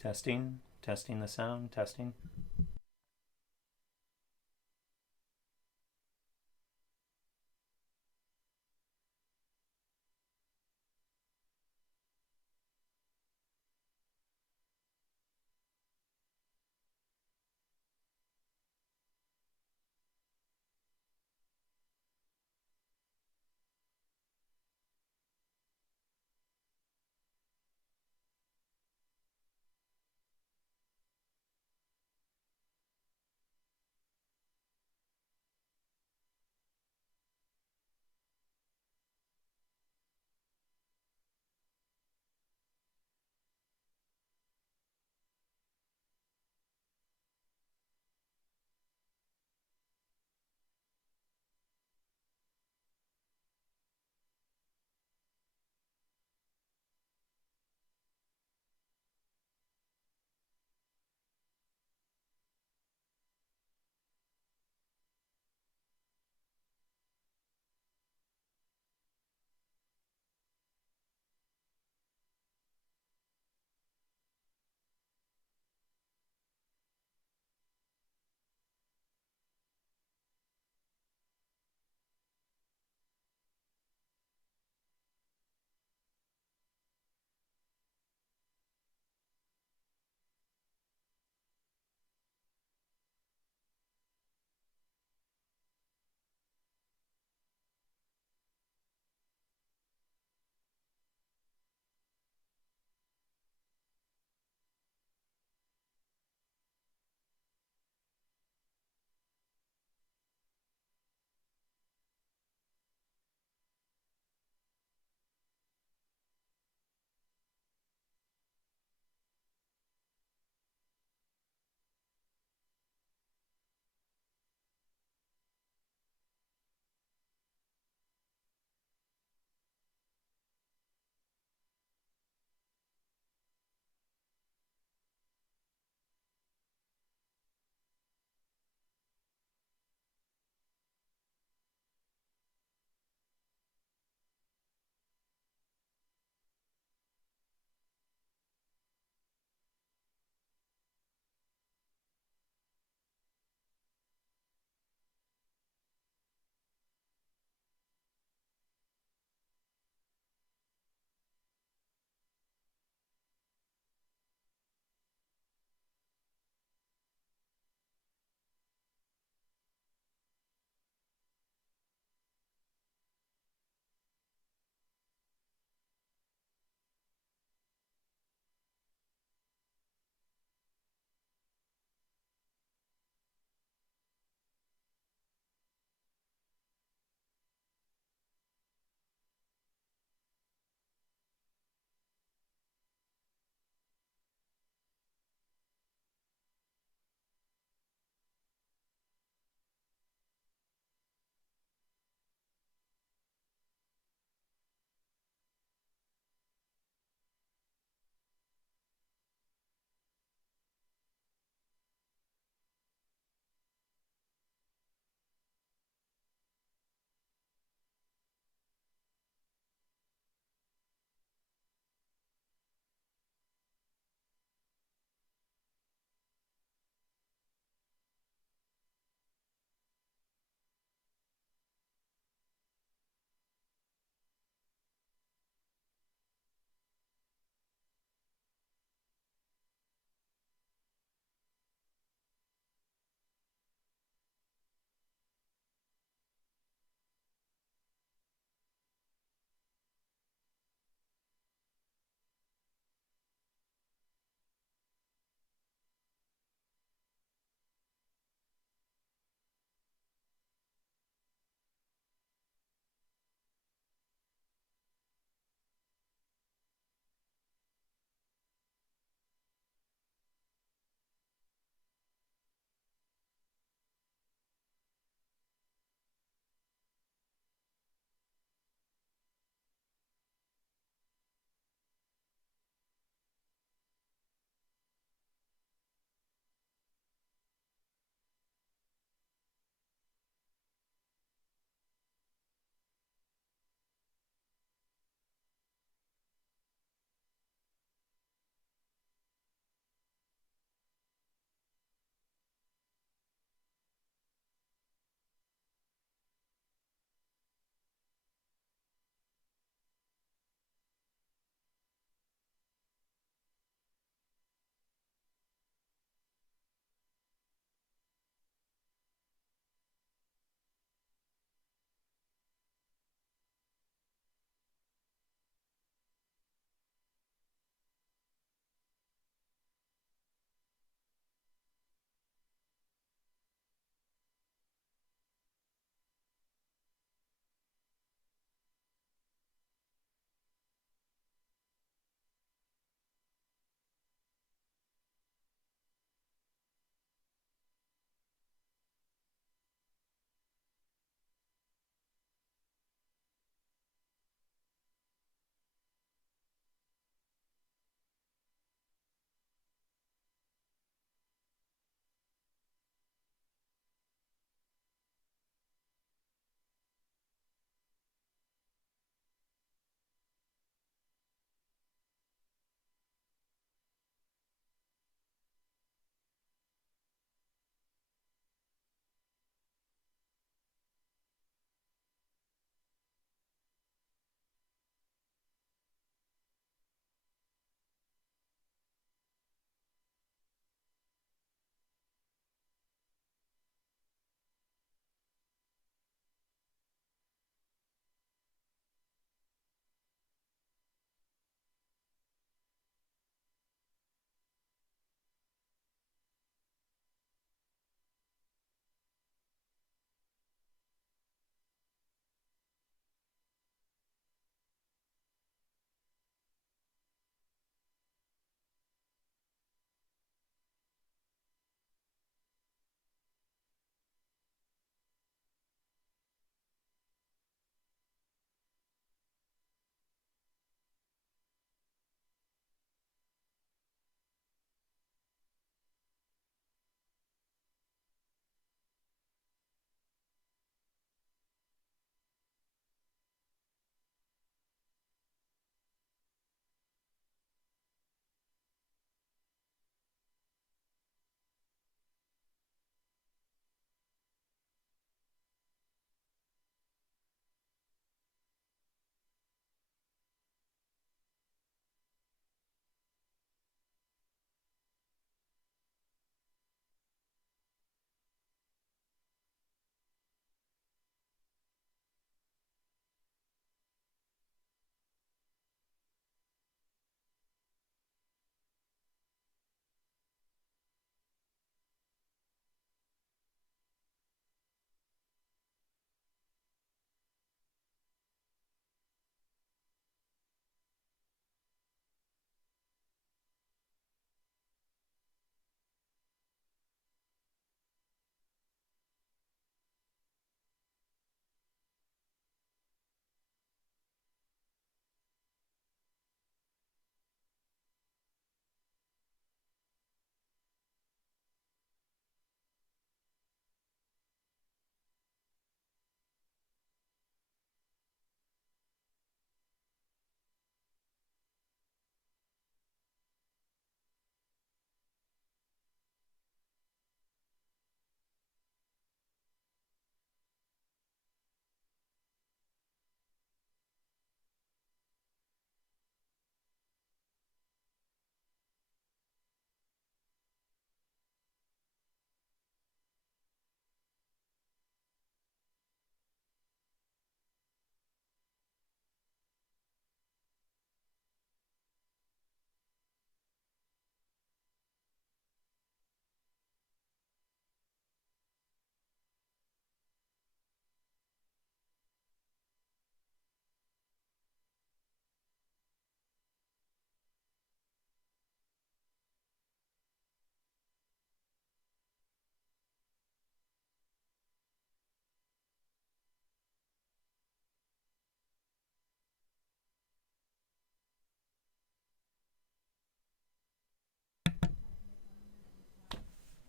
Testing, testing the sound, testing.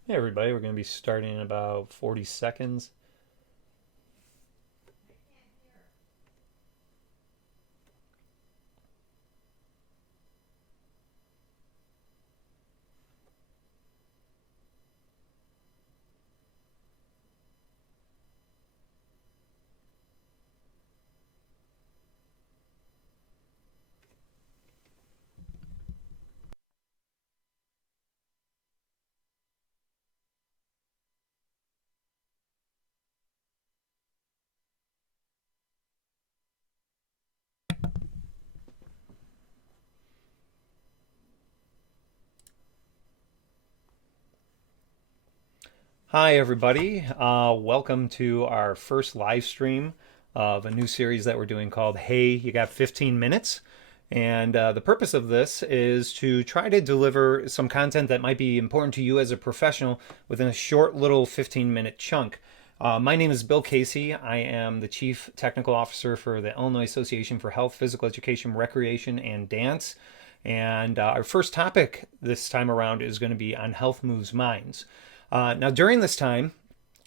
Hey everybody, we're going to be starting in about 40 seconds. Hi everybody, welcome to our first live stream of a new series that we're doing called Hey, You Got 15 Minutes. And the purpose of this is to try to deliver some content that might be important to you as a professional within a short little 15-minute chunk. My name is Bill Casey. I am the Chief Technical Officer for the Illinois Association for Health, Physical Education, Recreation, and Dance. And our first topic this time around is going to be on Health Moves Minds. Now, during this time,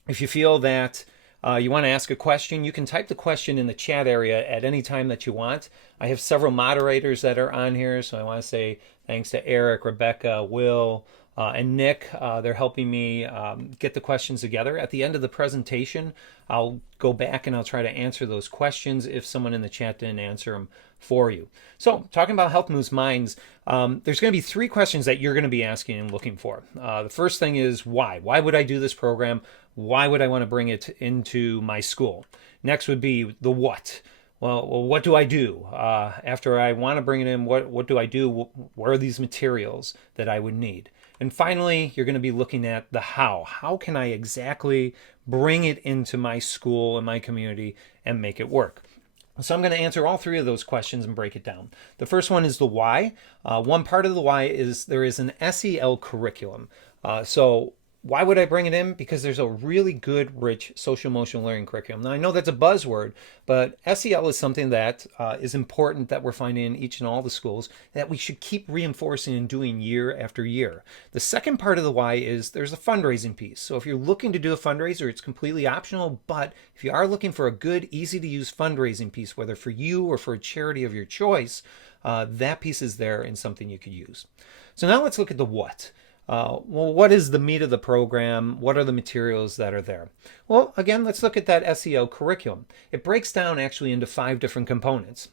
if you feel that you want to ask a question, you can type the question in the chat area at any time that you want. I have several moderators that are on here, so I want to say thanks to Eric, Rebecca, Will, and Nick. They're helping me get the questions together. At the end of the presentation, I'll go back and I'll try to answer those questions if someone in the chat didn't answer them for you. So, talking about Health Moves Minds, there's going to be three questions that you're going to be asking and looking for. The first thing is why? Why would I do this program? Why would I want to bring it into my school? Next would be the what. Well, what do I do after I want to bring it in? What do I do? What are these materials that I would need? And finally, you're going to be looking at the how. How can I exactly bring it into my school and my community and make it work? So I'm going to answer all three of those questions and break it down. The first one is the why. One part of the why is there is an SEL curriculum. So why would I bring it in? Because there's a really good, rich social emotional learning curriculum. Now, I know that's a buzzword, but SEL is something that is important that we're finding in each and all the schools that we should keep reinforcing and doing year after year. The second part of the why is there's a fundraising piece. So if you're looking to do a fundraiser, it's completely optional, but if you are looking for a good, easy to use fundraising piece, whether for you or for a charity of your choice, that piece is there and something you could use. So now let's look at the what. Well, what is the meat of the program? What are the materials that are there? Well, again, let's look at that SEL curriculum. It breaks down actually into 5 different components.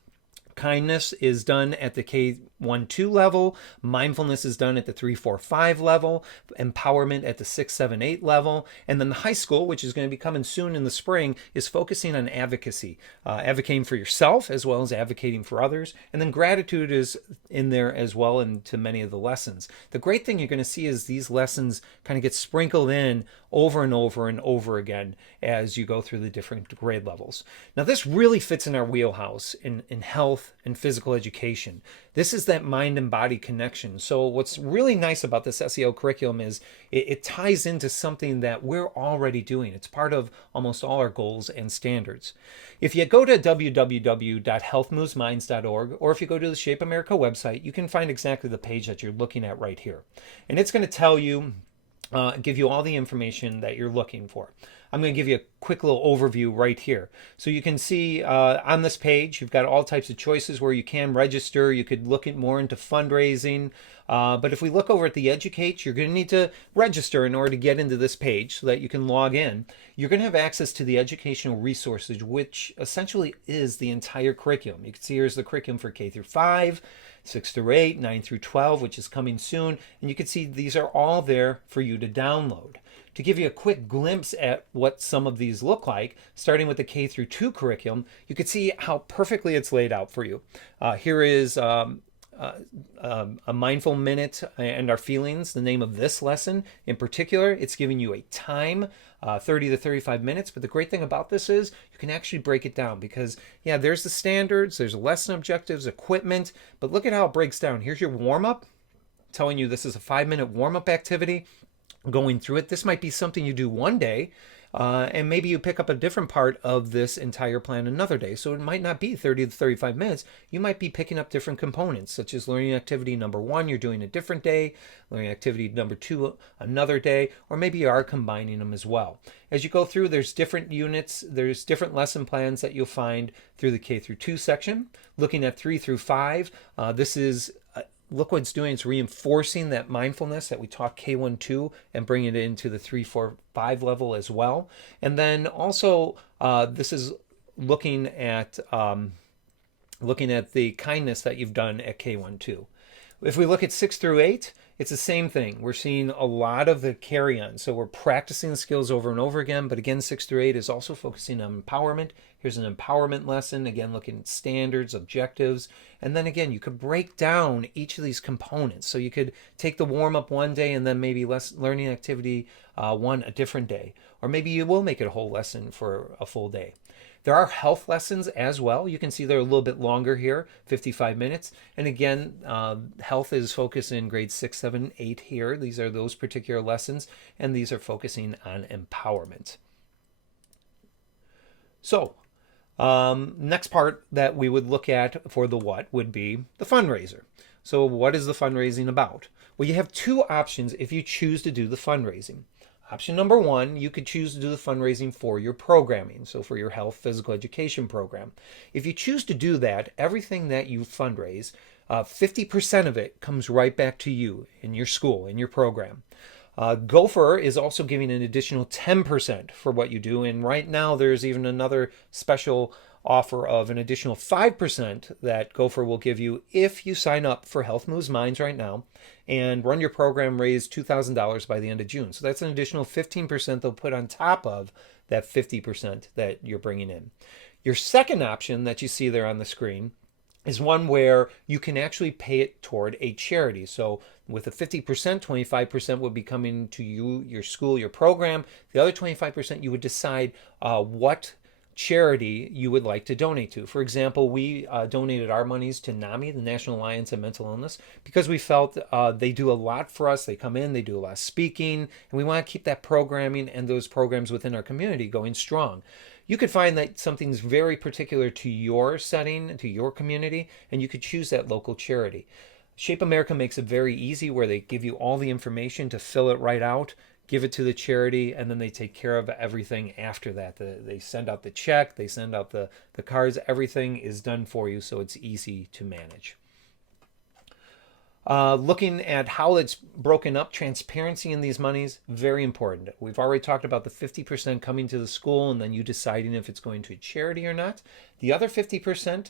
Kindness is done at the K1-2 level. Mindfulness is done at the 3-4-5 level. Empowerment at the 6-7-8 level. And then the high school, which is going to be coming soon in the spring, is focusing on advocacy, advocating for yourself as well as advocating for others. And then gratitude is in there as well into many of the lessons. The great thing you're going to see is these lessons kind of get sprinkled in over and over and over again as you go through the different grade levels. Now, this really fits in our wheelhouse in health and physical education. This is that mind and body connection. So what's really nice about this SEL curriculum is it ties into something that we're already doing. It's part of almost all our goals and standards. If you go to www.health.moves.minds.org, or if you go to the Shape America website, you can find exactly the page that you're looking at right here. And it's going to tell you give you all the information that you're looking for. I'm going to give you a quick little overview right here. So you can see on this page, you've got all types of choices where you can register. You could look at more into fundraising. But if we look over at the Educate, you're going to need to register in order to get into this page so that you can log in. You're going to have access to the educational resources, which essentially is the entire curriculum. You can see here's the curriculum for K through 5, 6 through 8, 9 through 12, which is coming soon. And you can see these are all there for you to download. To give you a quick glimpse at what some of these look like, starting with the K through 2 curriculum, you can see how perfectly it's laid out for you. Here is a mindful minute and our feelings, the name of this lesson. In particular, it's giving you a time, 30 to 35 minutes. But the great thing about this is you can actually break it down because, yeah, there's the standards, there's lesson objectives, equipment, but look at how it breaks down. Here's your warm-up, telling you this is a 5-minute warm-up activity. Going through it, this might be something you do one day. And maybe you pick up a different part of this entire plan another day. So it might not be 30 to 35 minutes. You might be picking up different components, such as learning activity number 1, you're doing a different day, learning activity number 2, another day, or maybe you are combining them as well. As you go through, there's different units, there's different lesson plans that you'll find through the K through 2 section. Looking at 3 through 5, this is look what it's doing. It's reinforcing that mindfulness that we taught K1-2 and bringing it into the 3, 4, 5 level as well. And then also this is looking at the kindness that you've done at K1-2. If we look at 6 through 8, it's the same thing. We're seeing a lot of the carry-on. So we're practicing the skills over and over again. But again, 6 through 8 is also focusing on empowerment. Here's an empowerment lesson. Again, looking at standards, objectives. And then again, you could break down each of these components. So you could take the warm-up one day and then maybe learning activity 1 a different day. Or maybe you will make it a whole lesson for a full day. There are health lessons as well. You can see they're a little bit longer here, 55 minutes. And again, health is focused in grades 6, 7, 8 here. These are those particular lessons, and these are focusing on empowerment. So, next part that we would look at for the what would be the fundraiser. So what is the fundraising about? Well, you have 2 options if you choose to do the fundraising. Option number 1, you could choose to do the fundraising for your programming, so for your health physical education program. If you choose to do that, everything that you fundraise, 50% of it comes right back to you in your school, in your program. Gopher is also giving an additional 10% for what you do, and right now there's even another special offer of an additional 5% that Gopher will give you if you sign up for Health Moves Minds right now and run your program, raise $2,000 by the end of June. So that's an additional 15% they'll put on top of that 50% that you're bringing in. Your second option that you see there on the screen is one where you can actually pay it toward a charity. So with a 50%, 25% would be coming to you, your school, your program. The other 25% you would decide what charity you would like to donate to. For example, we donated our monies to NAMI, the National Alliance of Mental Illness, because we felt they do a lot for us. They come in, they do a lot of speaking, and we want to keep that programming and those programs within our community going strong. You could find that something's very particular to your setting, to your community, and you could choose that local charity. Shape America makes it very easy where they give you all the information to fill it right out, give it to the charity, and then they take care of everything after that. They send out the check, they send out the cards, everything is done for you, so it's easy to manage. Looking at how it's broken up, transparency in these monies, very important. We've already talked about the 50% coming to the school and then you deciding if it's going to a charity or not. The other 50%,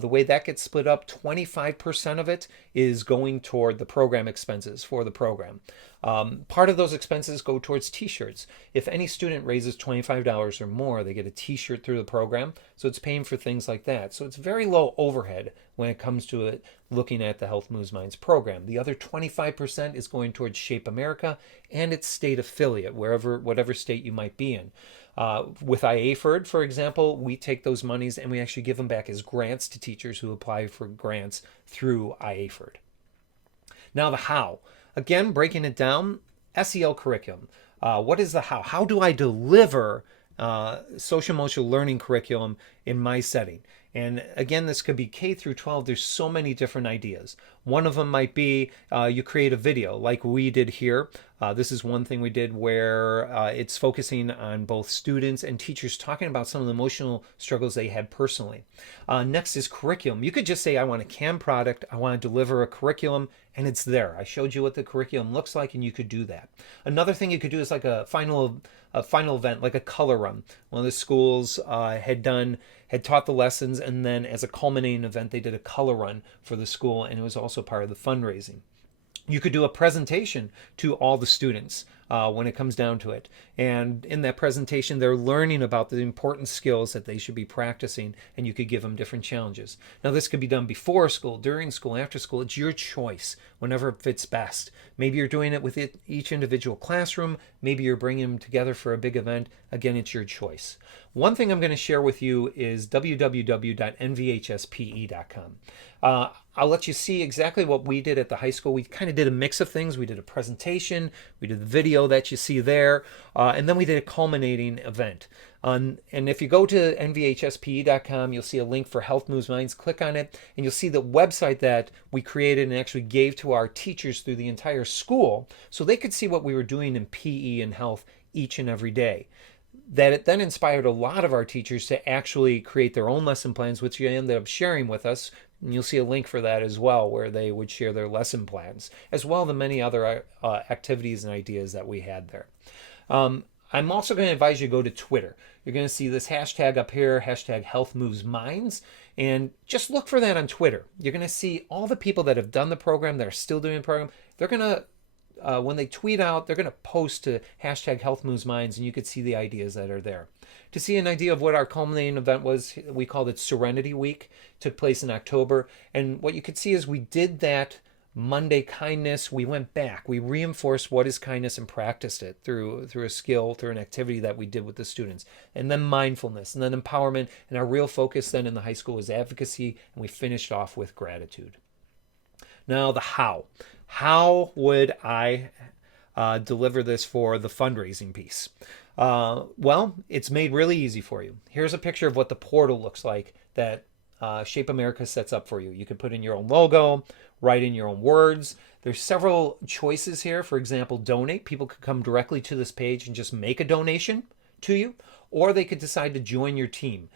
the way that gets split up, 25% of it is going toward the program expenses for the program. Part of those expenses go towards t-shirts. If any student raises $25 or more, they get a t-shirt through the program. So it's paying for things like that. So it's very low overhead when it comes to it looking at the Health Moves Minds program. The other 25% is going towards Shape America and its state affiliate, whatever state you might be in. With IAFERD, for example, we take those monies and we actually give them back as grants to teachers who apply for grants through IAFERD. Now the how. Again, breaking it down, SEL curriculum. What is the how? How do I deliver social emotional learning curriculum in my setting? And again, this could be K through 12. There's so many different ideas. One of them might be you create a video like we did here. This is one thing we did where it's focusing on both students and teachers talking about some of the emotional struggles they had personally. Next is curriculum. You could just say, I want a CAM product. I want to deliver a curriculum, and it's there. I showed you what the curriculum looks like, and you could do that. Another thing you could do is like a final event, like a color run. One of the schools had taught the lessons, and then as a culminating event, they did a color run for the school, and it was also part of the fundraising. You could do a presentation to all the students when it comes down to it. And in that presentation, they're learning about the important skills that they should be practicing, and you could give them different challenges. Now, this could be done before school, during school, after school. It's your choice, whenever it fits best. Maybe you're doing it with each individual classroom. Maybe you're bringing them together for a big event. Again, it's your choice. One thing I'm going to share with you is www.nvhspe.com. I'll let you see exactly what we did at the high school. We kind of did a mix of things. We did a presentation, we did the video that you see there, and then we did a culminating event. And if you go to nvhspe.com, you'll see a link for Health Moves Minds. Click on it, and you'll see the website that we created and actually gave to our teachers through the entire school so they could see what we were doing in PE and health each and every day. That it then inspired a lot of our teachers to actually create their own lesson plans, which you ended up sharing with us. And you'll see a link for that as well, where they would share their lesson plans, as well as the many other activities and ideas that we had there. I'm also going to advise you to go to Twitter. You're going to see this hashtag up here, hashtag health.moves.minds, and just look for that on Twitter. You're going to see all the people that have done the program, that are still doing the program. They're going to when they tweet out, they're going to post to hashtag health.moves.minds, and you could see the ideas that are there. To see an idea of what our culminating event was, we called it Serenity Week. It took place in October, and what you could see is we did that Monday kindness. We went back. We reinforced what is kindness and practiced it through a skill, through an activity that we did with the students. And then mindfulness, and then empowerment, and our real focus then in the high school was advocacy, and we finished off with gratitude. Now the how. How would I deliver this for the fundraising piece? Well, it's made really easy for you. Here's a picture of what the portal looks like that Shape America sets up for you. You can put in your own logo, write in your own words. There's several choices here. For example, donate. People could come directly to this page and just make a donation to you, or they could decide to join your team.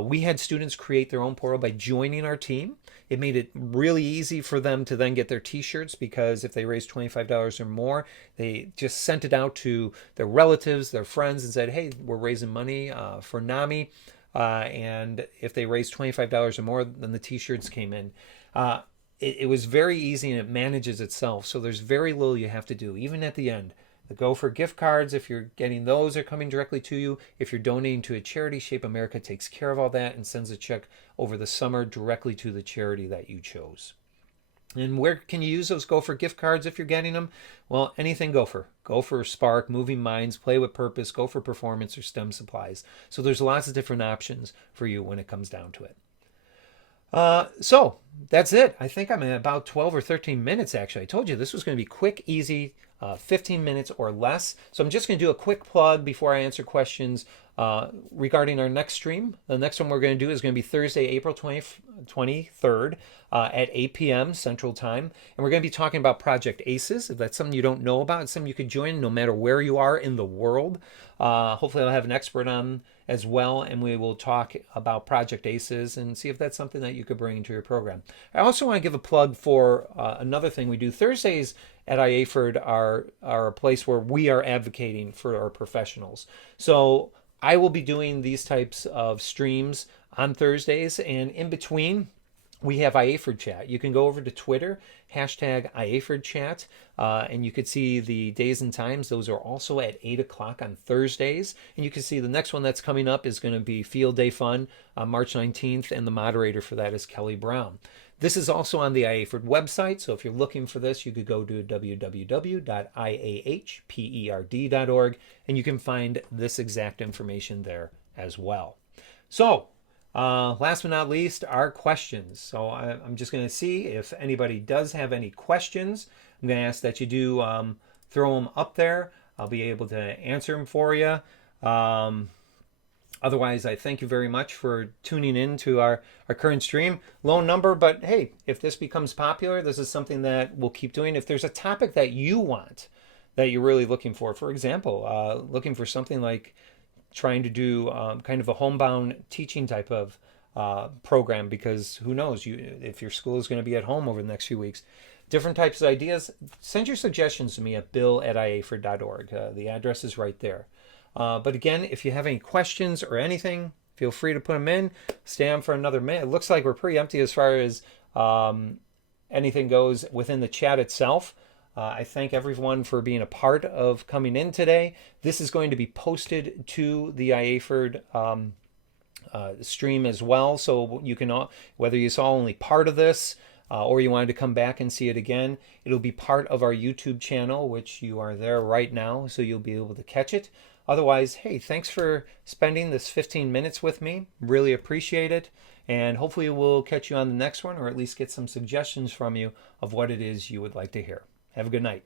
We had students create their own portal by joining our team. It made it really easy for them to then get their t-shirts, because if they raised $25 or more, they just sent it out to their relatives, their friends, and said, hey, we're raising money for NAMI. And if they raised $25 or more, then the t-shirts came in. It was very easy, and it manages itself. So there's very little you have to do, even at the end. The Gopher gift cards, if you're getting those, are coming directly to you. If you're donating to a charity, Shape America takes care of all that and sends a check over the summer directly to the charity that you chose. And where can you use those Gopher gift cards if you're getting them? Well, anything Gopher. Gopher, Spark, Moving Minds, Play with Purpose, Gopher Performance, or STEM Supplies. So there's lots of different options for you when it comes down to it. So that's it. I think I'm at about 12 or 13 minutes, actually. I told you this was going to be quick, easy, 15 minutes or less. So I'm just going to do a quick plug before I answer questions regarding our next stream. The next one we're going to do is going to be Thursday, April 23rd at 8 p.m. Central Time. And we're going to be talking about Project ACEs. If that's something you don't know about, it's something you could join no matter where you are in the world. Hopefully I'll have an expert on as well, and we will talk about Project ACEs and see if that's something that you could bring into your program. I also want to give a plug for another thing we do. Thursdays at IAFord are a place where we are advocating for our professionals. So I will be doing these types of streams on Thursdays, and in between, we have IAFord Chat. You can go over to Twitter, hashtag IAFord Chat, and you could see the days and times. Those are also at 8 o'clock on Thursdays. And you can see the next one that's coming up is going to be Field Day Fun on March 19th, and the moderator for that is Kelly Brown. This is also on the IAFord website, so if you're looking for this, you could go to www.iahperd.org, and you can find this exact information there as well. So, last but not least, our questions. So I'm just going to see if anybody does have any questions. I'm going to ask that you do throw them up there. I'll be able to answer them for you. Otherwise, I thank you very much for tuning in to our current stream. Low number, but hey, if this becomes popular, this is something that we'll keep doing. If there's a topic that you want, that you're really looking for example, looking for something like trying to do kind of a homebound teaching type of program, because who knows, if your school is going to be at home over the next few weeks. Different types of ideas, send your suggestions to me at bill@iaford.org. The address is right there. But again, if you have any questions or anything, feel free to put them in. Stay on for another minute. It looks like we're pretty empty as far as anything goes within the chat itself. I thank everyone for being a part of coming in today. This is going to be posted to the IAFord stream as well. So you can, whether you saw only part of this or you wanted to come back and see it again, it'll be part of our YouTube channel, which you are there right now, so you'll be able to catch it. Otherwise, hey, thanks for spending this 15 minutes with me. Really appreciate it. And hopefully we'll catch you on the next one, or at least get some suggestions from you of what it is you would like to hear. Have a good night.